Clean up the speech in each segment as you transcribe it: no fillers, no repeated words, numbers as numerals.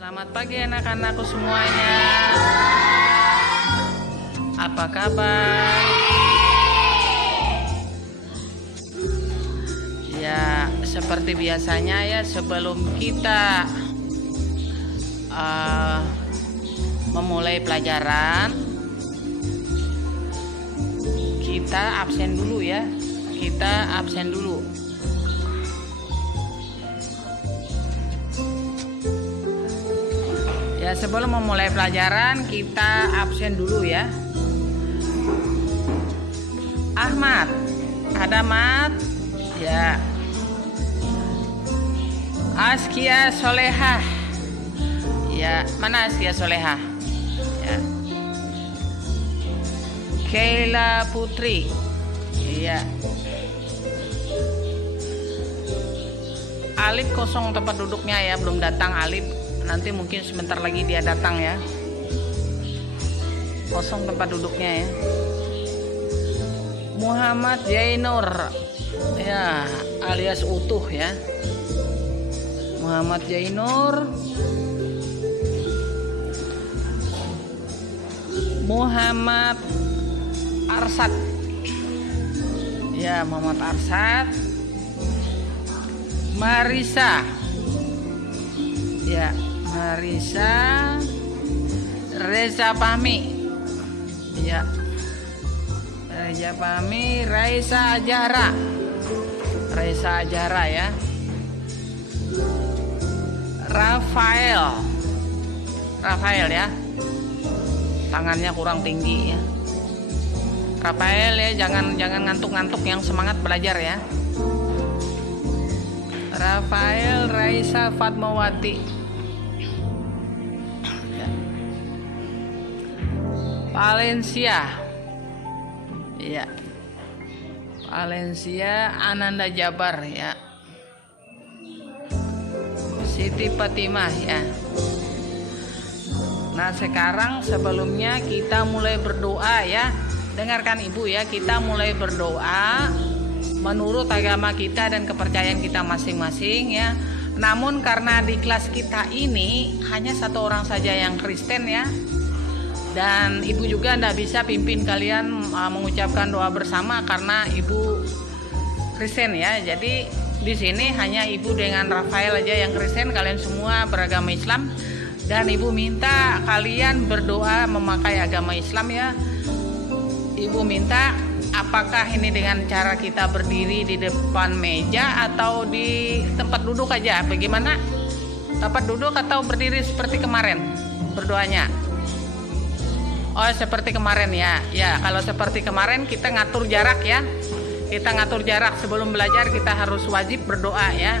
Selamat pagi anak-anakku semuanya. Apa kabar? Ya, seperti biasanya ya, sebelum kita memulai pelajaran, kita absen dulu ya. Kita absen dulu. Ya, sebelum memulai pelajaran kita absen dulu ya. Ahmad, ada Mat? Ya. Askia Solehah. Ya, mana Askia Solehah? Ya. Keila Putri. Iya. Alif kosong tempat duduknya ya, belum datang Alif. Nanti mungkin sebentar lagi dia datang ya. Kosong tempat duduknya ya. Muhammad Jainur ya, alias utuh ya. Muhammad Jainur. Muhammad Arsad ya, Muhammad Arsad. Marisa ya, Marisa. Reza Fahmi ya, Reza Fahmi. Raisa Ajara, Raisa Ajara ya. Rafael ya, tangannya kurang tinggi ya. Rafael ya, jangan ngantuk-ngantuk, yang semangat belajar ya. Rafael Raisa Fatmawati ya. Valencia ya, Valencia Ananda Jabar ya. Siti Fatimah ya. Nah, sekarang sebelumnya kita mulai berdoa ya. Dengarkan Ibu ya, kita mulai berdoa menurut agama kita dan kepercayaan kita masing-masing ya. Namun karena di kelas kita ini hanya satu orang saja yang Kristen ya, dan Ibu juga tidak bisa pimpin kalian mengucapkan doa bersama karena Ibu Kristen ya. Jadi di sini hanya Ibu dengan Rafael aja yang Kristen, kalian semua beragama Islam, dan Ibu minta kalian berdoa memakai agama Islam ya. Ibu minta, apakah ini dengan cara kita berdiri di depan meja atau di tempat duduk aja? Bagaimana? Tempat duduk atau berdiri seperti kemarin berdoanya? Oh, seperti kemarin ya. Ya, kalau seperti kemarin kita ngatur jarak ya. Kita ngatur jarak sebelum belajar, kita harus wajib berdoa ya.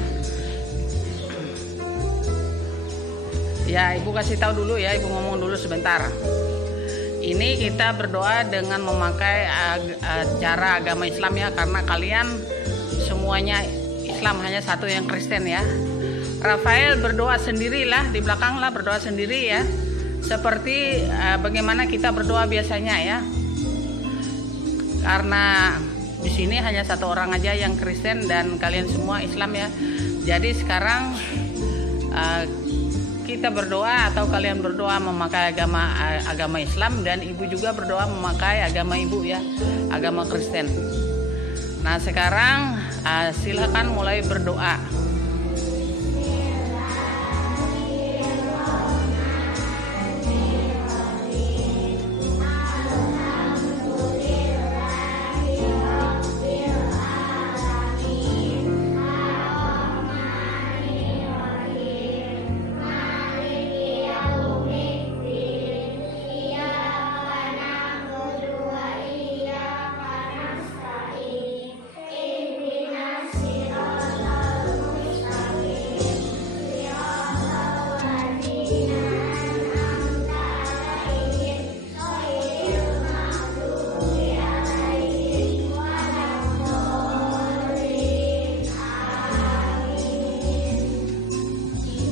Ya, Ibu kasih tahu dulu ya, Ibu ngomong dulu sebentar. Ini kita berdoa dengan memakai cara agama Islam ya, karena kalian semuanya Islam, hanya satu yang Kristen ya. Rafael berdoa sendirilah, di belakang lah berdoa sendiri ya, seperti bagaimana kita berdoa biasanya ya. Karena di sini hanya satu orang aja yang Kristen dan kalian semua Islam ya. Jadi sekarang kita berdoa atau kalian berdoa memakai agama Islam, dan Ibu juga berdoa memakai agama Ibu ya, agama Kristen. Nah, sekarang silakan mulai berdoa.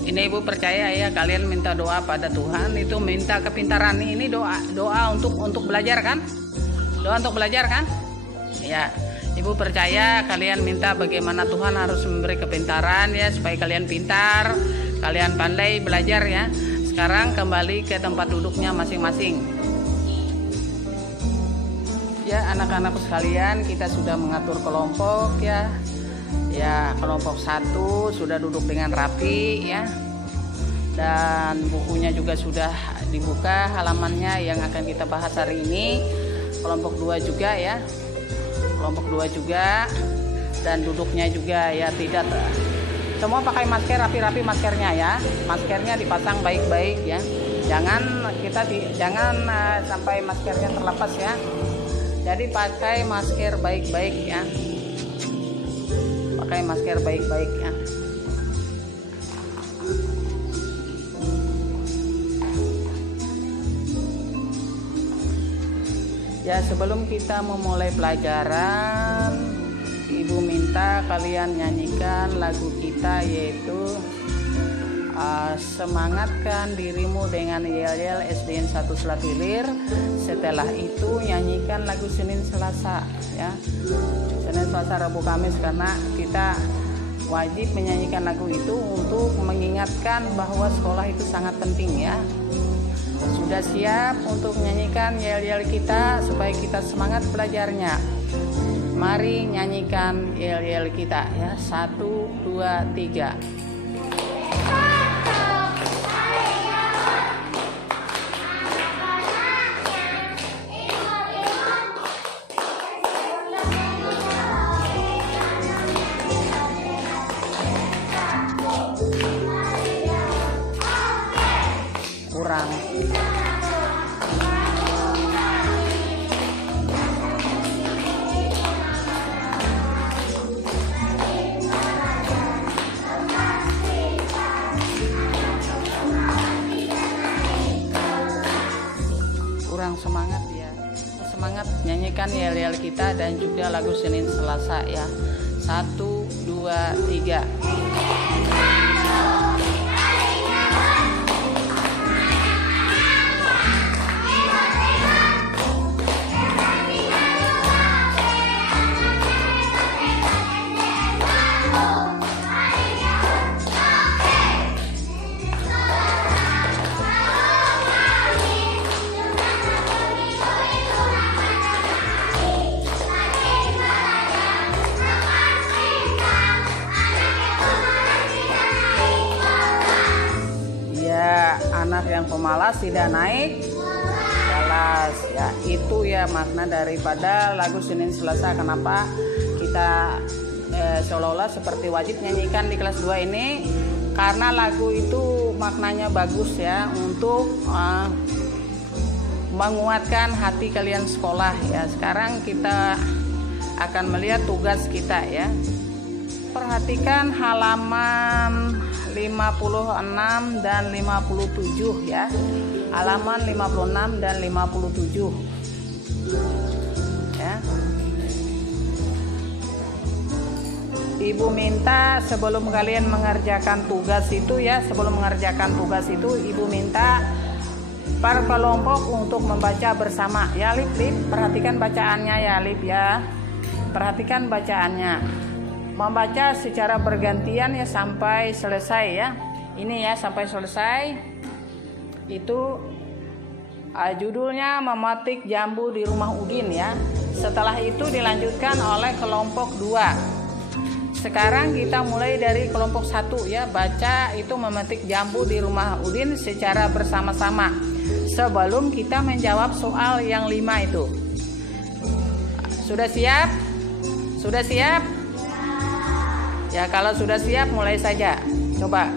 Ini Ibu percaya ya, kalian minta doa pada Tuhan itu minta kepintaran. Ini doa untuk belajar kan? Doa untuk belajar kan? Ya. Ibu percaya kalian minta bagaimana Tuhan harus memberi kepintaran ya, supaya kalian pintar. kalian pandai belajar ya. Sekarang kembali ke tempat duduknya masing-masing. Ya anak-anakku sekalian, kita sudah mengatur kelompok ya. Ya kelompok 1 sudah duduk dengan rapi ya. Dan bukunya juga sudah dibuka halamannya yang akan kita bahas hari ini. Kelompok 2 juga ya. Kelompok 2 juga. Dan duduknya juga ya, tidak semua pakai masker, rapi-rapi maskernya ya. Maskernya dipasang baik-baik ya. Jangan sampai maskernya terlepas ya. Jadi pakai masker baik-baik ya. Pakai masker baik-baik ya. Ya sebelum kita memulai pelajaran, Ibu minta kalian nyanyikan lagu kita, yaitu Semangatkan Dirimu dengan Yel-Yel SDN 1 Selapilir. Setelah itu nyanyikan lagu Senin Selasa ya. Senin Selasa Rabu Kamis, karena kita wajib menyanyikan lagu itu untuk mengingatkan bahwa sekolah itu sangat penting ya. Sudah siap untuk menyanyikan yel-yel kita supaya kita semangat belajarnya? Mari nyanyikan yel-yel kita ya. 1, 2, 3. Kurang. Semangat ya, semangat nyanyikan yel-yel kita dan juga lagu Senin Selasa ya. 1, 2, 3. Anak yang pemalas tidak naik kelas ya. Itu ya makna daripada lagu Senin Selasa. Kenapa kita seolah-olah seperti wajib nyanyikan di kelas 2 ini? Karena lagu itu maknanya bagus ya, untuk menguatkan hati kalian sekolah ya. Sekarang kita akan melihat tugas kita ya. Perhatikan halaman 56 dan 57 ya. Halaman 56 dan 57 ya. Ibu minta sebelum kalian mengerjakan tugas itu ya, Ibu minta per kelompok untuk membaca bersama ya. Lip, perhatikan bacaannya ya, Lip ya. Perhatikan bacaannya. Membaca secara bergantian ya sampai selesai ya. Ini ya sampai selesai. Itu judulnya memetik jambu di rumah Udin ya. Setelah itu dilanjutkan oleh kelompok 2. Sekarang kita mulai dari kelompok 1 ya. Baca itu memetik jambu di rumah Udin secara bersama-sama sebelum kita menjawab soal yang 5 itu. Sudah siap? Sudah siap? Ya, kalau sudah siap mulai saja. Coba.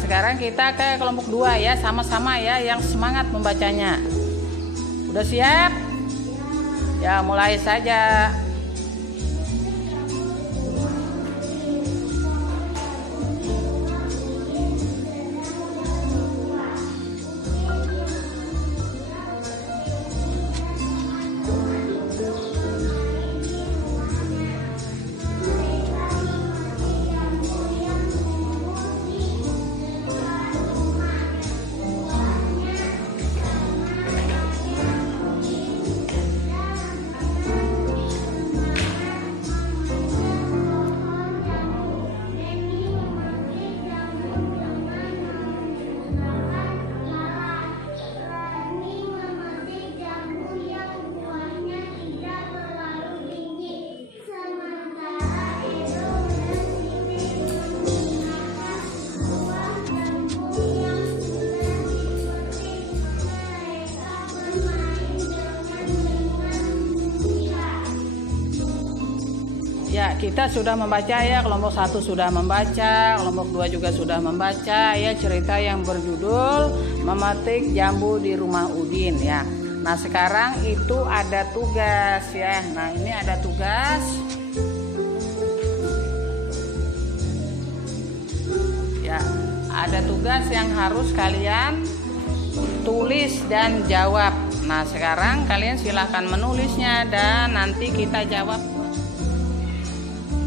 sekarang kita ke kelompok 2 ya, sama-sama ya yang semangat membacanya. Udah siap? Ya, mulai saja. Ya, kita sudah membaca ya, kelompok 1 sudah membaca, kelompok 2 juga sudah membaca ya cerita yang berjudul Memetik Jambu di Rumah Udin ya. Nah, sekarang itu ada tugas ya. Nah, ini ada tugas. Ya, ada tugas yang harus kalian tulis dan jawab. Nah, sekarang kalian silahkan menulisnya dan nanti kita jawab.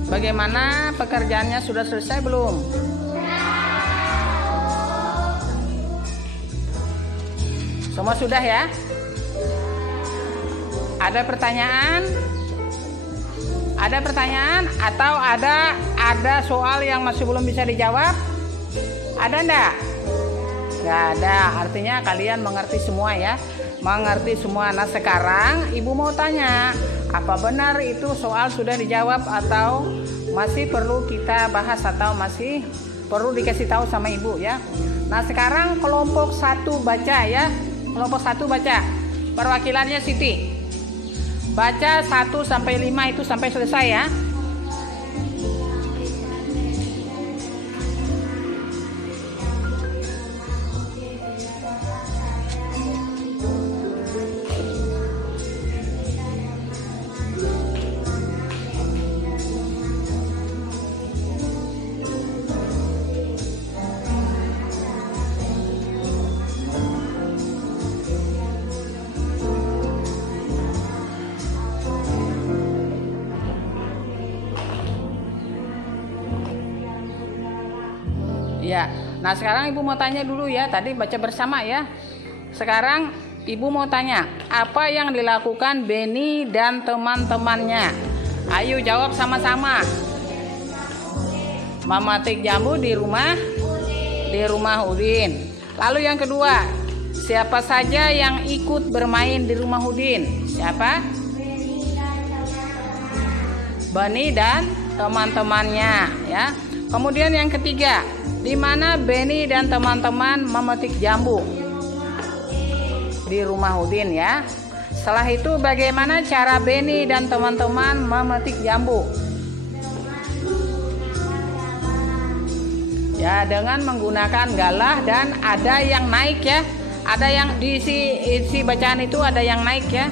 Bagaimana, pekerjaannya sudah selesai belum? Semua sudah ya? Ada pertanyaan? Ada pertanyaan atau ada soal yang masih belum bisa dijawab? Ada enggak? Enggak ada, artinya kalian mengerti semua ya. Mengerti semua. Nah, sekarang ibu mau tanya, apa benar itu soal sudah dijawab atau masih perlu kita bahas atau masih perlu dikasih tahu sama ibu ya? Nah, sekarang kelompok 1 baca ya. Kelompok 1 baca. Perwakilannya Siti. Baca 1 sampai 5 itu sampai selesai ya. Ya, nah sekarang ibu mau tanya dulu ya, tadi baca bersama ya. Sekarang ibu mau tanya, apa yang dilakukan Beni dan teman-temannya? Ayo jawab sama-sama. Memetik jambu di rumah Udin. Lalu yang kedua, siapa saja yang ikut bermain di rumah Udin? Siapa? Beni dan teman-temannya ya. Kemudian yang ketiga, di mana Beni dan teman-teman memetik jambu? Di rumah Udin ya. Setelah itu bagaimana cara Beni dan teman-teman memetik jambu? Ya, dengan menggunakan galah dan ada yang naik ya. Ada yang di isi bacaan itu ada yang naik ya.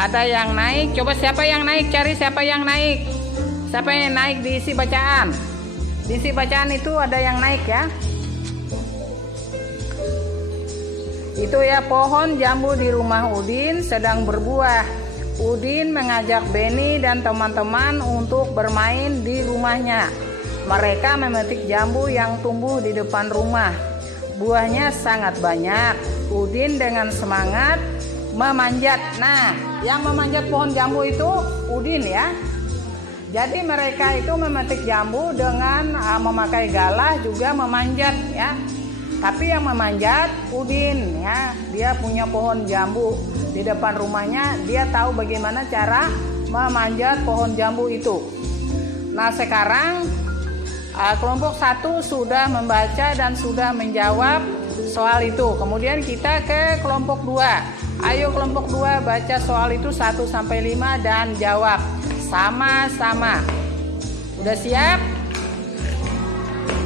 Ada yang naik. Coba siapa yang naik? Cari siapa yang naik. Siapa yang naik di isi bacaan? Di isi bacaan itu ada yang naik ya. Itu ya, pohon jambu di rumah Udin sedang berbuah. Udin mengajak Beni dan teman-teman untuk bermain di rumahnya. Mereka memetik jambu yang tumbuh di depan rumah. Buahnya sangat banyak. Udin dengan semangat memanjat. Nah, yang memanjat pohon jambu itu Udin ya. Jadi mereka itu memetik jambu dengan memakai galah juga memanjat ya. Tapi yang memanjat Udin ya. Dia punya pohon jambu di depan rumahnya. Dia tahu bagaimana cara memanjat pohon jambu itu. Nah, sekarang kelompok 1 sudah membaca dan sudah menjawab soal itu. Kemudian kita ke kelompok 2. Ayo kelompok 2 baca soal itu 1 sampai 5 dan jawab sama-sama. Udah siap?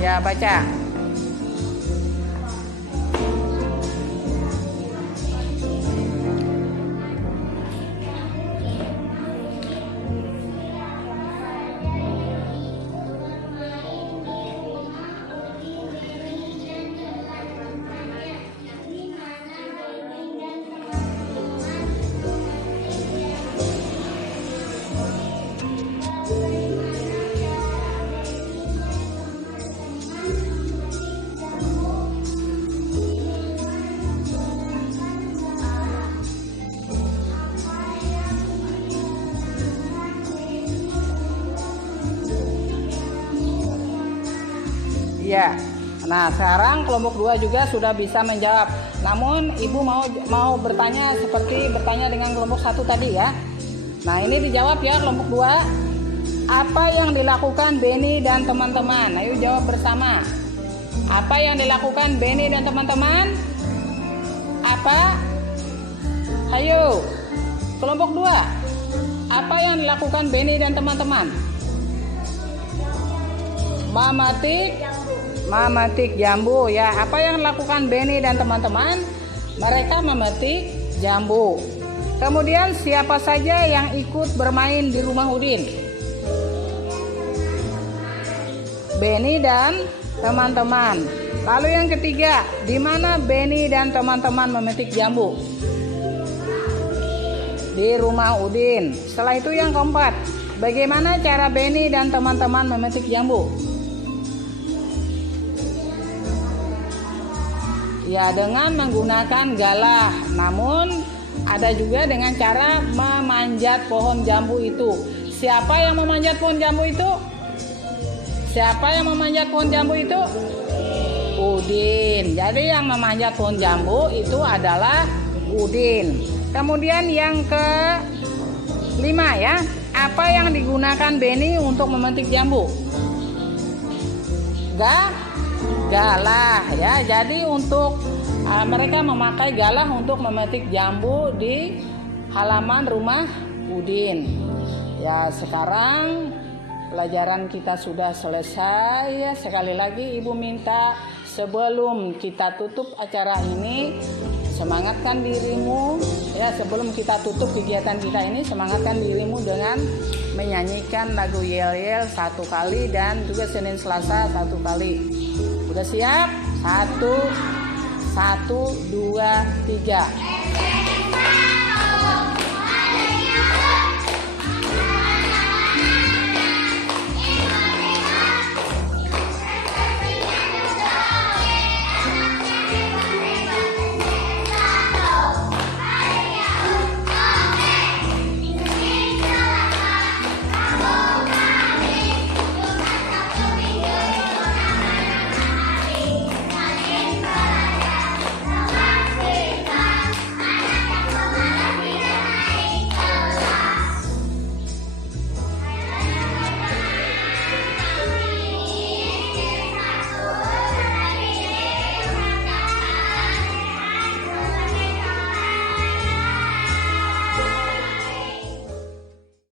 Ya, baca. Ya. Nah, sekarang kelompok 2 juga sudah bisa menjawab. Namun Ibu mau bertanya seperti bertanya dengan kelompok 1 tadi ya. Nah, ini dijawab ya kelompok 2. Apa yang dilakukan Benny dan teman-teman? Ayo jawab bersama. Apa yang dilakukan Benny dan teman-teman? Apa? Ayo. Kelompok 2. Apa yang dilakukan Benny dan teman-teman? Memetik jambu ya. Apa yang dilakukan Benny dan teman-teman? Mereka memetik jambu. Kemudian siapa saja yang ikut bermain di rumah Udin? Benny dan teman-teman. Lalu yang ketiga, di mana Benny dan teman-teman memetik jambu? Di rumah Udin. Setelah itu yang keempat, bagaimana cara Benny dan teman-teman memetik jambu? Ya, dengan menggunakan galah. Namun ada juga dengan cara memanjat pohon jambu itu. Siapa yang memanjat pohon jambu itu? Siapa yang memanjat pohon jambu itu? Udin. Jadi yang memanjat pohon jambu itu adalah Udin. Kemudian yang ke-5 ya. Apa yang digunakan Benny untuk memetik jambu? Galah ya. Jadi untuk mereka memakai galah untuk memetik jambu di halaman rumah Udin. Ya, sekarang pelajaran kita sudah selesai. Sekali lagi Ibu minta sebelum kita tutup acara ini, semangatkan dirimu ya. Sebelum kita tutup kegiatan kita ini, semangatkan dirimu dengan menyanyikan lagu Yel-Yel 1 kali dan juga Senin Selasa 1 kali. Udah siap? 1, 2, 3.